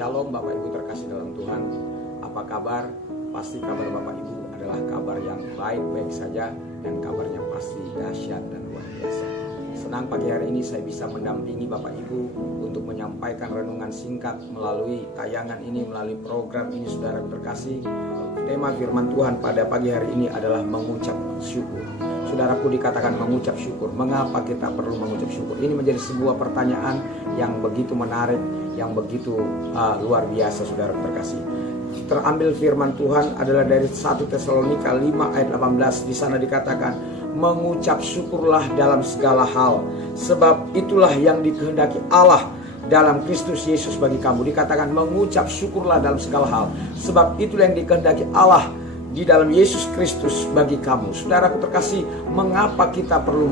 Shalom Bapak Ibu terkasih dalam Tuhan. Apa kabar? Pasti kabar Bapak Ibu adalah kabar yang baik-baik saja, dan kabarnya pasti dahsyat dan luar biasa. Senang pagi hari ini saya bisa mendampingi Bapak Ibu untuk menyampaikan renungan singkat melalui tayangan ini, melalui program ini. Saudara terkasih, tema firman Tuhan pada pagi hari ini adalah mengucap syukur. Saudaraku, dikatakan mengucap syukur. Mengapa kita perlu mengucap syukur? Ini menjadi sebuah pertanyaan yang begitu menarik, yang begitu luar biasa, saudara terkasih. Terambil firman Tuhan adalah dari 1 Tesalonika 5 ayat 18. Di sana dikatakan, mengucap syukurlah dalam segala hal, sebab itulah yang dikehendaki Allah dalam Kristus Yesus bagi kamu. Dikatakan mengucap syukurlah dalam segala hal, sebab itulah yang dikehendaki Allah di dalam Yesus Kristus bagi kamu. Saudaraku terkasih, mengapa kita perlu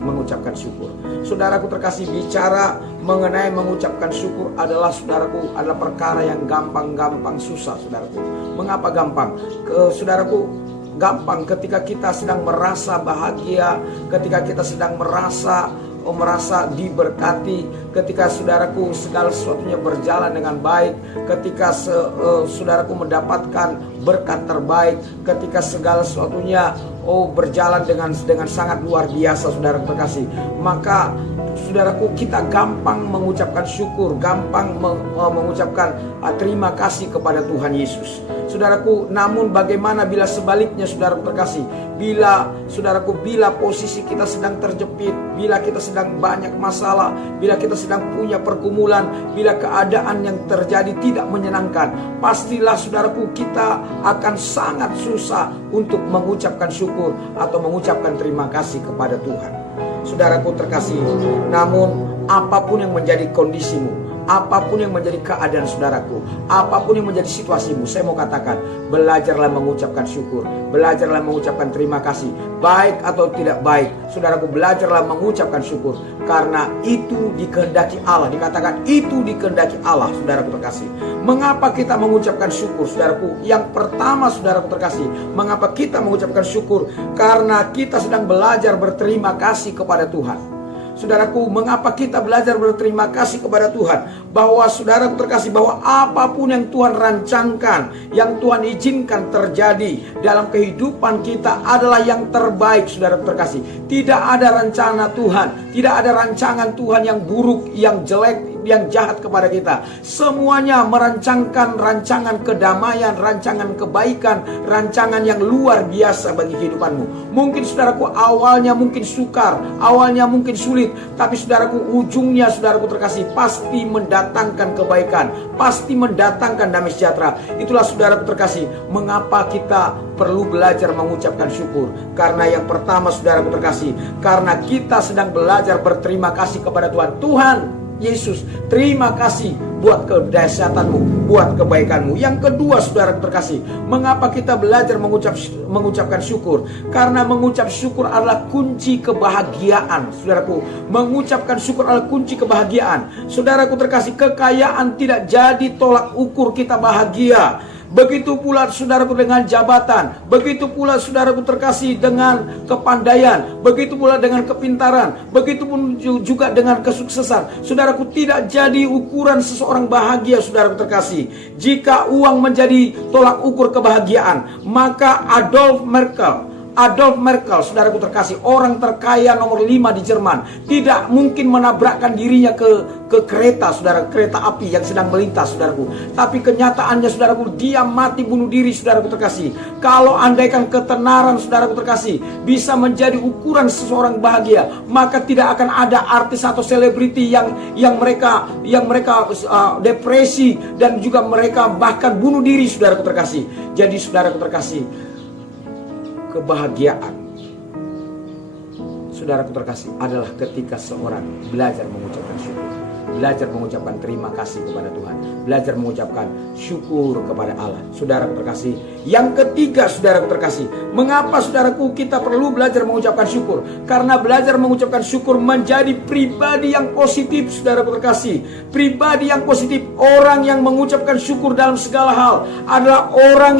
mengucapkan syukur? Saudaraku terkasih, bicara mengenai mengucapkan syukur adalah, saudaraku, adalah perkara yang gampang-gampang susah, saudaraku. Mengapa gampang? Saudaraku, gampang ketika kita sedang merasa bahagia, ketika kita sedang merasa diberkati, ketika saudaraku segala sesuatunya berjalan dengan baik, ketika saudaraku mendapatkan berkat terbaik, ketika segala sesuatunya berjalan dengan sangat luar biasa, saudara terkasih, maka saudaraku kita gampang mengucapkan syukur, gampang mengucapkan terima kasih kepada Tuhan Yesus. Saudaraku, namun bagaimana bila sebaliknya, saudara terkasih? Bila posisi kita sedang terjepit, bila kita sedang banyak masalah, bila kita sedang punya pergumulan, bila keadaan yang terjadi tidak menyenangkan, pastilah saudaraku kita akan sangat susah untuk mengucapkan syukur atau mengucapkan terima kasih kepada Tuhan. Saudaraku terkasih, namun apapun yang menjadi kondisimu, apapun yang menjadi keadaan saudaraku, apapun yang menjadi situasimu, saya mau katakan, belajarlah mengucapkan syukur, belajarlah mengucapkan terima kasih, baik atau tidak baik. Saudaraku, belajarlah mengucapkan syukur, karena itu dikehendaki Allah. Dikatakan itu dikehendaki Allah, saudaraku terkasih. Mengapa kita mengucapkan syukur, saudaraku? Yang pertama, saudaraku terkasih, mengapa kita mengucapkan syukur? Karena kita sedang belajar berterima kasih kepada Tuhan. Saudaraku, mengapa kita belajar berterima kasih kepada Tuhan? Bahwa saudaraku terkasih, bahwa apapun yang Tuhan rancangkan, yang Tuhan izinkan terjadi dalam kehidupan kita adalah yang terbaik, saudaraku terkasih. Tidak ada rencana Tuhan, tidak ada rancangan Tuhan yang buruk, yang jelek, yang jahat kepada kita. Semuanya merancangkan rancangan kedamaian, rancangan kebaikan, rancangan yang luar biasa bagi kehidupanmu. Mungkin saudaraku awalnya mungkin sukar, awalnya mungkin sulit, tapi saudaraku ujungnya, saudaraku terkasih, pasti mendatangkan kebaikan, pasti mendatangkan damai sejahtera. Itulah saudaraku terkasih, mengapa kita perlu belajar mengucapkan syukur. Karena yang pertama, saudaraku terkasih, karena kita sedang belajar berterima kasih kepada Tuhan. Tuhan Yesus, terima kasih buat kedahsyatanmu, buat kebaikanmu. Yang kedua, saudara terkasih, mengapa kita belajar mengucapkan syukur? Karena mengucap syukur adalah kunci kebahagiaan. Saudaraku, mengucapkan syukur adalah kunci kebahagiaan. Saudaraku terkasih, kekayaan tidak jadi tolak ukur kita bahagia. Begitu pula saudaraku dengan jabatan, begitu pula saudaraku terkasih dengan kepandaian, begitu pula dengan kepintaran, begitu pun juga dengan kesuksesan. Saudaraku, tidak jadi ukuran seseorang bahagia, saudaraku terkasih. Jika uang menjadi tolak ukur kebahagiaan, maka Adolf Merkel, saudaraku terkasih, orang terkaya nomor 5 di Jerman, tidak mungkin menabrakkan dirinya ke kereta, saudara, kereta api yang sedang melintas, saudaraku. Tapi kenyataannya, saudaraku, dia mati bunuh diri, saudaraku terkasih. Kalau andaikan ketenaran, saudaraku terkasih, bisa menjadi ukuran seseorang bahagia, maka tidak akan ada artis atau selebriti yang mereka depresi dan juga mereka bahkan bunuh diri, saudaraku terkasih. Jadi, saudaraku terkasih, kebahagiaan, saudaraku terkasih, adalah ketika seorang belajar mengucapkan syukur, belajar mengucapkan terima kasih kepada Tuhan, belajar mengucapkan syukur kepada Allah. Saudaraku terkasih, yang ketiga, saudaraku terkasih, mengapa saudaraku kita perlu belajar mengucapkan syukur? Karena belajar mengucapkan syukur menjadi pribadi yang positif, saudaraku terkasih. Pribadi yang positif, orang yang mengucapkan syukur dalam segala hal, adalah orang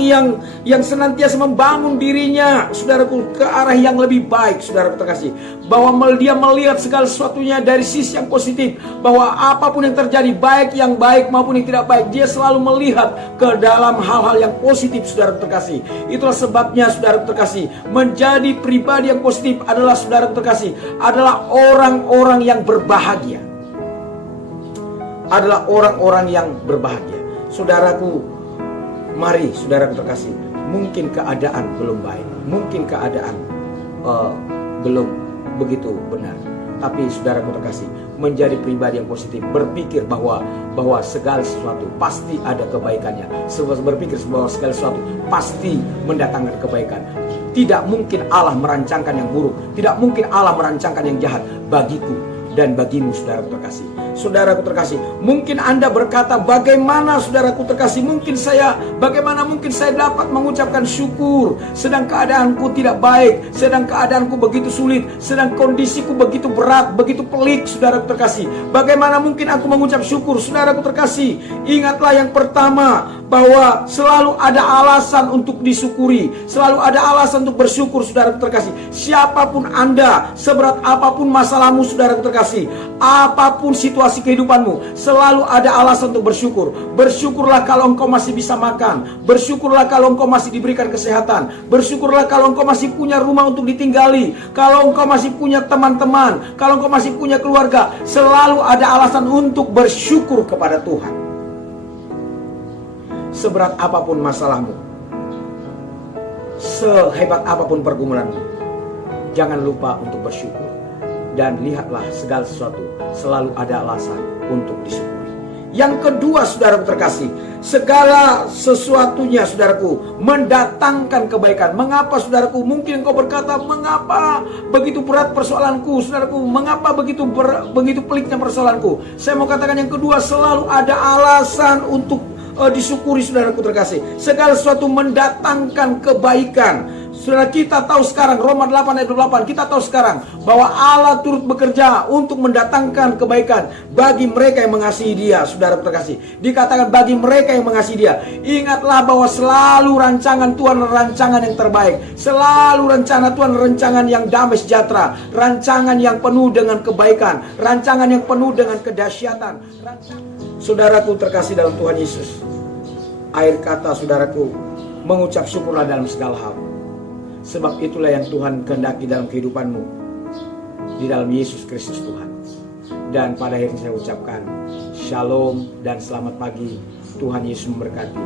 yang senantiasa membangun dirinya, saudaraku, ke arah yang lebih baik, saudaraku terkasih. Bahwa dia melihat segala sesuatunya dari sisi yang positif, bahwa apapun yang terjadi, baik yang baik maupun yang tidak baik, dia selalu melihat ke dalam hal-hal yang positif, saudara terkasih. Itulah sebabnya, saudara terkasih, menjadi pribadi yang positif adalah, saudara terkasih, adalah orang-orang yang berbahagia. Adalah orang-orang yang berbahagia. Saudaraku, mari saudara terkasih, mungkin keadaan belum baik, mungkin keadaan belum begitu benar, tapi saudaraku terkasih, menjadi pribadi yang positif, berpikir bahwa segala sesuatu pasti ada kebaikannya, berpikir bahwa segala sesuatu pasti mendatangkan kebaikan. Tidak mungkin Allah merancangkan yang buruk, tidak mungkin Allah merancangkan yang jahat bagiku dan bagimu, saudaraku terkasih. Saudaraku terkasih, mungkin Anda berkata, bagaimana saudaraku terkasih, bagaimana mungkin saya dapat mengucapkan syukur sedang keadaanku tidak baik, sedang keadaanku begitu sulit, sedang kondisiku begitu berat, begitu pelik, saudaraku terkasih. Bagaimana mungkin aku mengucap syukur, saudaraku terkasih? Ingatlah yang pertama, bahwa selalu ada alasan untuk disyukuri, selalu ada alasan untuk bersyukur, saudaraku terkasih. Siapapun Anda, seberat apapun masalahmu, saudaraku terkasih, apapun situasi kehidupanmu, selalu ada alasan untuk bersyukur. Bersyukurlah kalau engkau masih bisa makan, bersyukurlah kalau engkau masih diberikan kesehatan, bersyukurlah kalau engkau masih punya rumah untuk ditinggali, kalau engkau masih punya teman-teman, kalau engkau masih punya keluarga. Selalu ada alasan untuk bersyukur kepada Tuhan. Seberat apapun masalahmu, sehebat apapun pergumulanmu, jangan lupa untuk bersyukur. Dan lihatlah, segala sesuatu selalu ada alasan untuk disyukuri. Yang kedua, saudaraku terkasih, segala sesuatunya, saudaraku, mendatangkan kebaikan. Mengapa, saudaraku? Mungkin engkau berkata, mengapa begitu berat persoalanku, saudaraku? Mengapa begitu peliknya persoalanku? Saya mau katakan yang kedua, selalu ada alasan untuk disyukuri, saudaraku terkasih. Segala sesuatu mendatangkan kebaikan. Saudara, kita tahu sekarang, Roma 8 ayat 28, kita tahu sekarang bahwa Allah turut bekerja untuk mendatangkan kebaikan bagi mereka yang mengasihi Dia, saudara terkasih. Dikatakan bagi mereka yang mengasihi Dia. Ingatlah bahwa selalu rancangan Tuhan rancangan yang terbaik. Selalu rencana Tuhan rancangan yang damai sejahtera, rancangan yang penuh dengan kebaikan, rancangan yang penuh dengan kedahsyatan. Saudaraku terkasih dalam Tuhan Yesus, akhir kata, saudaraku, mengucap syukurlah dalam segala hal. Sebab itulah yang Tuhan kehendaki dalam kehidupanmu, di dalam Yesus Kristus Tuhan. Dan pada akhirnya saya ucapkan shalom dan selamat pagi. Tuhan Yesus memberkati.